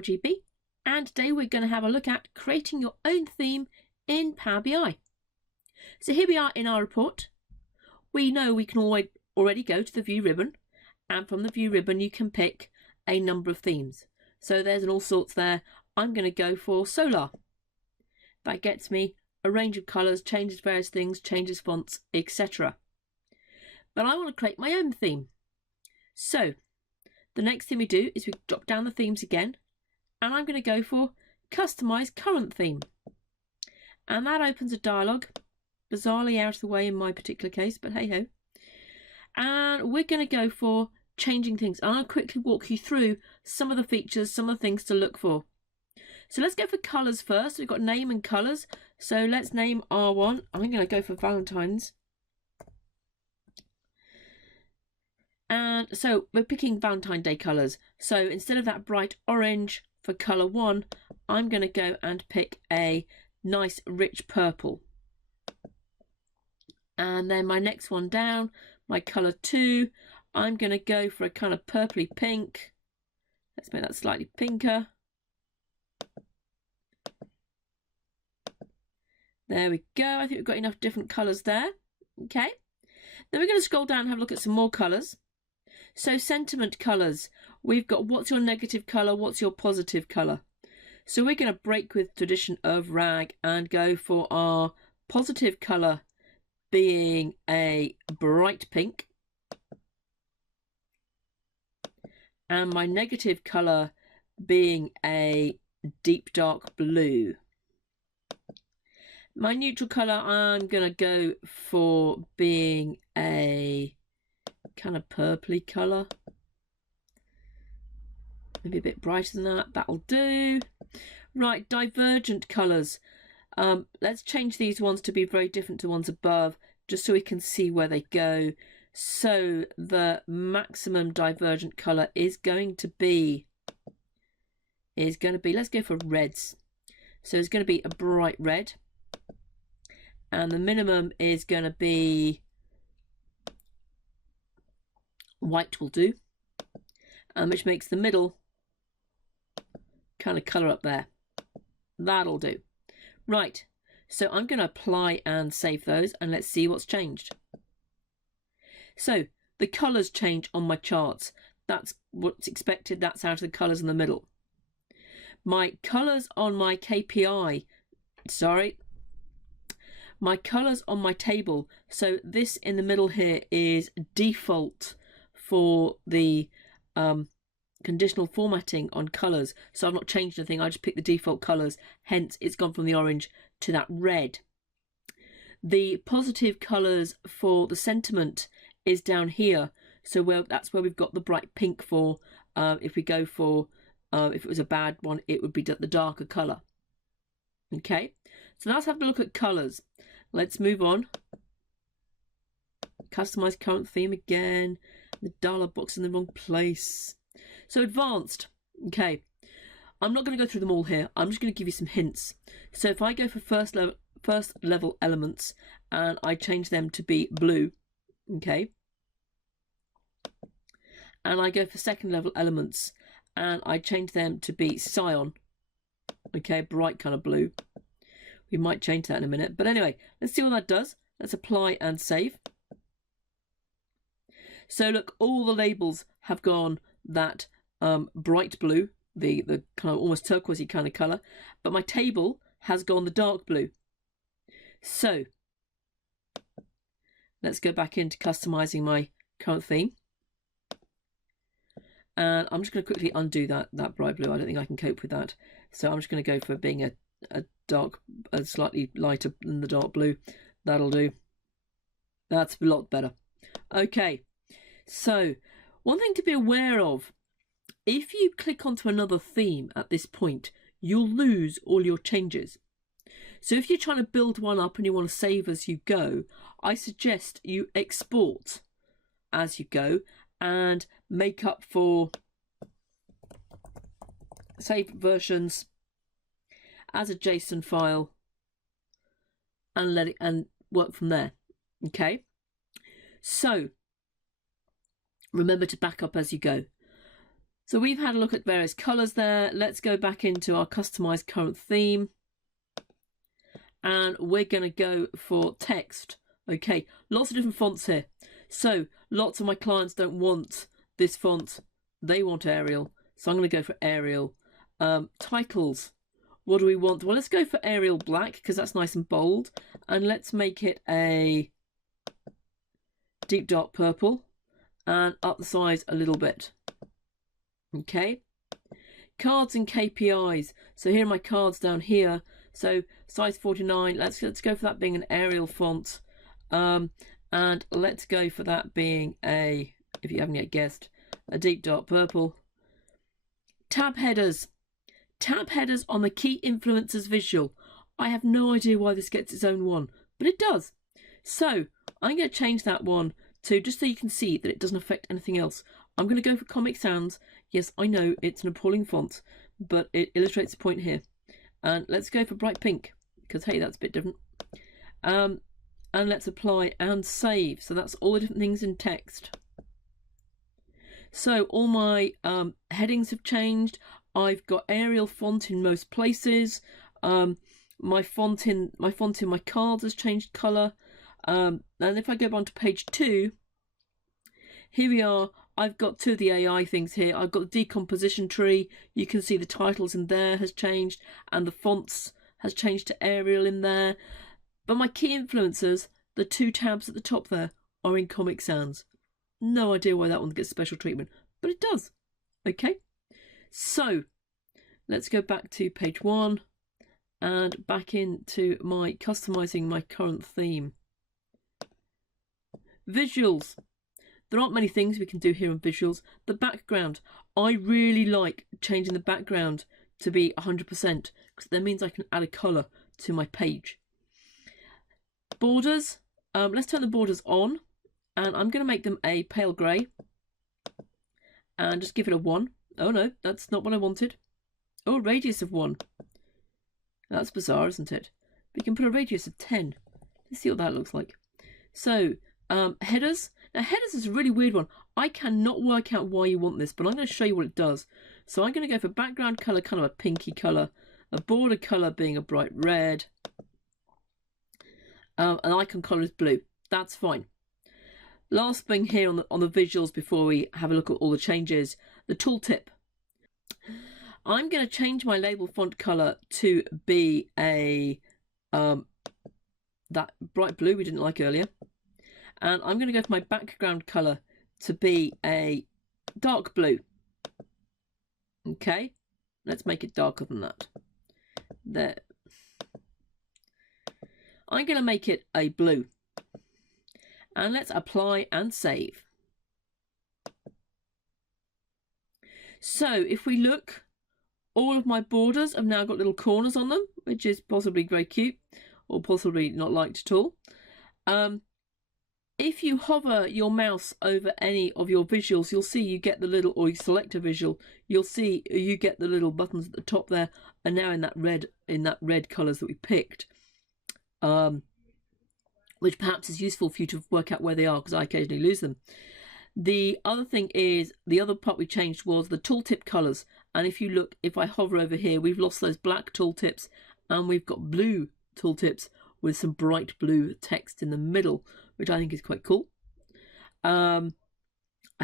GB, and today we're going to have a look at creating your own theme in Power BI. So here we are in our report. We know we can already go to the view ribbon, and from the view ribbon you can pick a number of themes. So there's an all sorts there. I'm going to go for solar. That gets me a range of colours, changes various things, changes fonts, etc. But I want to create my own theme. So the next thing we do is we drop down the themes again, and I'm going to go for customise current theme. And that opens a dialog, bizarrely out of the way in my particular case, but hey ho. And we're going to go for changing things. I'll quickly walk you through some of the features, some of the things to look for. So let's go for colours first. We've got name and colours. So let's name our one. I'm going to go for Valentine's. And so we're picking Valentine's Day colours. So instead of that bright orange for colour 1, I'm going to go and pick a nice rich purple. And then my next one down, my colour 2, I'm going to go for a kind of purpley pink. Let's make that slightly pinker. There we go. I think we've got enough different colours there. Okay. Then we're going to scroll down and have a look at some more colours. So sentiment colours. We've got what's your negative colour, what's your positive colour. So we're going to break with tradition of rag and go for our positive colour being a bright pink. And my negative colour being a deep dark blue. My neutral colour I'm going to go for being a kind of purpley colour. Maybe a bit brighter than that. That'll do. Right, divergent colours. Let's change these ones to be very different to ones above, just so we can see where they go. So the maximum divergent colour is going to be, let's go for reds. So it's going to be a bright red. And the minimum is going to be white will do, which makes the middle kind of colour up there. That'll do. Right, so I'm going to apply and save those, and let's see what's changed. So the colours change on my charts. That's what's expected. That's out of the colours in the middle. My colours on my KPI, my colours on my table, so this in the middle here is default for the conditional formatting on colours. So I've not changed anything, I just picked the default colours, hence it's gone from the orange to that red. The positive colours for the sentiment is down here, so that's where we've got the bright pink for. If we go for, if it was a bad one, it would be the darker colour. Okay, so let's have a look at colours. Let's move on. Customise current theme again. The dialog box in the wrong place. So advanced. Okay, I'm not going to go through them all here. I'm just going to give you some hints. So if I go for first level elements and I change them to be blue, okay, and I go for second level elements and I change them to be cyan, okay, bright kind of blue. We might change that in a minute, but anyway, let's see what that does. Let's apply and save. So look, all the labels have gone that bright blue, the kind of almost turquoisey kind of colour, but my table has gone the dark blue. So let's go back into customising my current theme. And I'm just going to quickly undo that bright blue. I don't think I can cope with that. So I'm just going to go for being a slightly lighter than the dark blue. That'll do. That's a lot better. Okay, so one thing to be aware of, if you click onto another theme at this point, you'll lose all your changes. So if you're trying to build one up and you want to save as you go, I suggest you export as you go and make up for saved versions as a JSON file and let it and work from there. Okay, so remember to back up as you go. So we've had a look at various colours there. Let's go back into our customise current theme. And we're going to go for text. Okay, lots of different fonts here. So lots of my clients don't want this font. They want Arial. So I'm going to go for Arial. Titles. What do we want? Well, let's go for Arial Black because that's nice and bold. And let's make it a deep dark purple. And up the size a little bit. Okay. Cards and KPIs. So here are my cards down here. So size 49. Let's go for that being an Arial font. And let's go for that being a, if you haven't yet guessed, a deep dark purple. Tab headers. Tab headers on the key influencers visual. I have no idea why this gets its own one, but it does. So I'm going to change that one to, just so you can see that it doesn't affect anything else. I'm going to go for Comic Sans. Yes, I know it's an appalling font, but it illustrates the point here. And let's go for bright pink, because hey, that's a bit different. And let's apply and save. So that's all the different things in text. So all my headings have changed. I've got Arial font in most places. My font in my cards has changed colour. And if I go on to page 2, here we are. I've got 2 of the AI things here. I've got the decomposition tree. You can see the titles in there has changed, and the fonts has changed to Arial in there. But my key influencers, the 2 tabs at the top there, are in Comic Sans. No idea why that one gets special treatment, but it does. Okay, so let's go back to page 1 and back into my customising my current theme. Visuals. There aren't many things we can do here on visuals. The background. I really like changing the background to be 100% because that means I can add a colour to my page. Borders. Let's turn the borders on, and I'm going to make them a pale grey and just give it a 1. Oh no, that's not what I wanted. Oh, radius of 1. That's bizarre, isn't it? We can put a radius of 10. Let's see what that looks like. So, headers. Now, headers is a really weird one. I cannot work out why you want this, but I'm going to show you what it does. So I'm going to go for background colour, kind of a pinky colour, a border colour being a bright red, an icon colour is blue. That's fine. Last thing here on the visuals before we have a look at all the changes, the tooltip. I'm going to change my label font colour to be a that bright blue we didn't like earlier. And I'm going to go for my background colour to be a dark blue. Okay, let's make it darker than that. There. I'm going to make it a blue. And let's apply and save. So if we look, all of my borders have now got little corners on them, which is possibly very cute or possibly not liked at all. If you hover your mouse over any of your visuals, you'll see you get the little, or you select a visual, you'll see you get the little buttons at the top there, and now in that red colours that we picked, which perhaps is useful for you to work out where they are, because I occasionally lose them. The other thing is, the other part we changed was the tooltip colours, and if you look, if I hover over here, we've lost those black tooltips, and we've got blue tooltips with some bright blue text in the middle, which I think is quite cool. I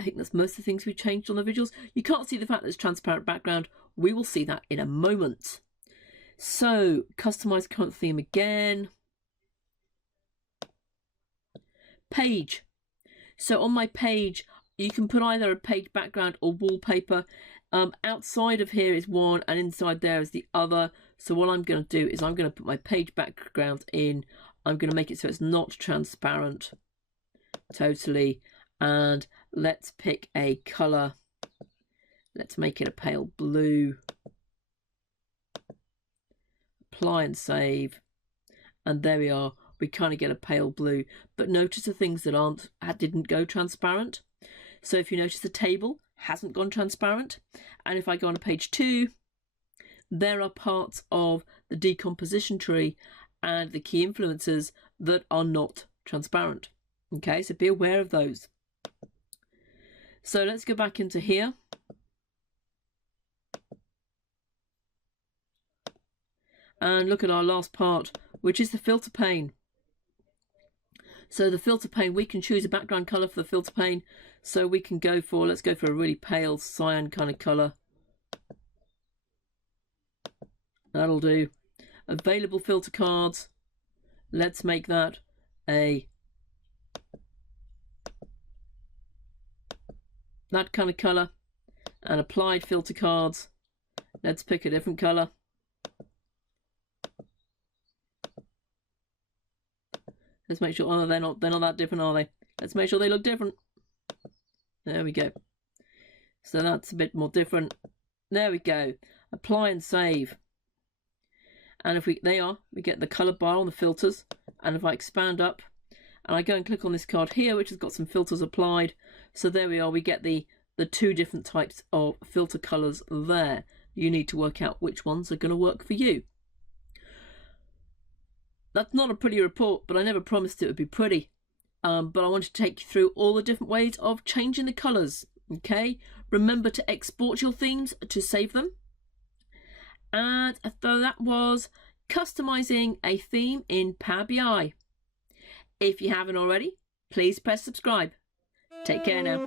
think that's most of the things we changed on the visuals. You can't see the fact that it's transparent background. We will see that in a moment. So, customize current theme again. Page. So on my page, you can put either a page background or wallpaper. Outside of here is one, and inside there is the other. So what I'm going to do is I'm going to put my page background in. I'm going to make it so it's not transparent totally, and let's pick a colour. Let's make it a pale blue. Apply and save, and there we are. We kind of get a pale blue, but notice the things that didn't go transparent. So if you notice, the table hasn't gone transparent, and if I go on to page 2, there are parts of the decomposition tree and the key influencers that are not transparent. Okay, so be aware of those. So let's go back into here. and look at our last part, which is the filter pane. So the filter pane, we can choose a background colour for the filter pane. So we can go for, let's go for a really pale cyan kind of colour. That'll do. Available filter cards. Let's make that that kind of colour. And applied filter cards. Let's pick a different colour. Let's make sure, oh, they're not that different, are they? Let's make sure they look different. There we go. So that's a bit more different. There we go. Apply and save. And if we get the colour bar on the filters. And if I expand up and I go and click on this card here, which has got some filters applied. So there we are, we get the two different types of filter colours there. You need to work out which ones are going to work for you. That's not a pretty report, but I never promised it would be pretty. But I want to take you through all the different ways of changing the colours. Okay, remember to export your themes to save them. And so that was customizing a theme in Power BI. If you haven't already, please press subscribe. Take care now.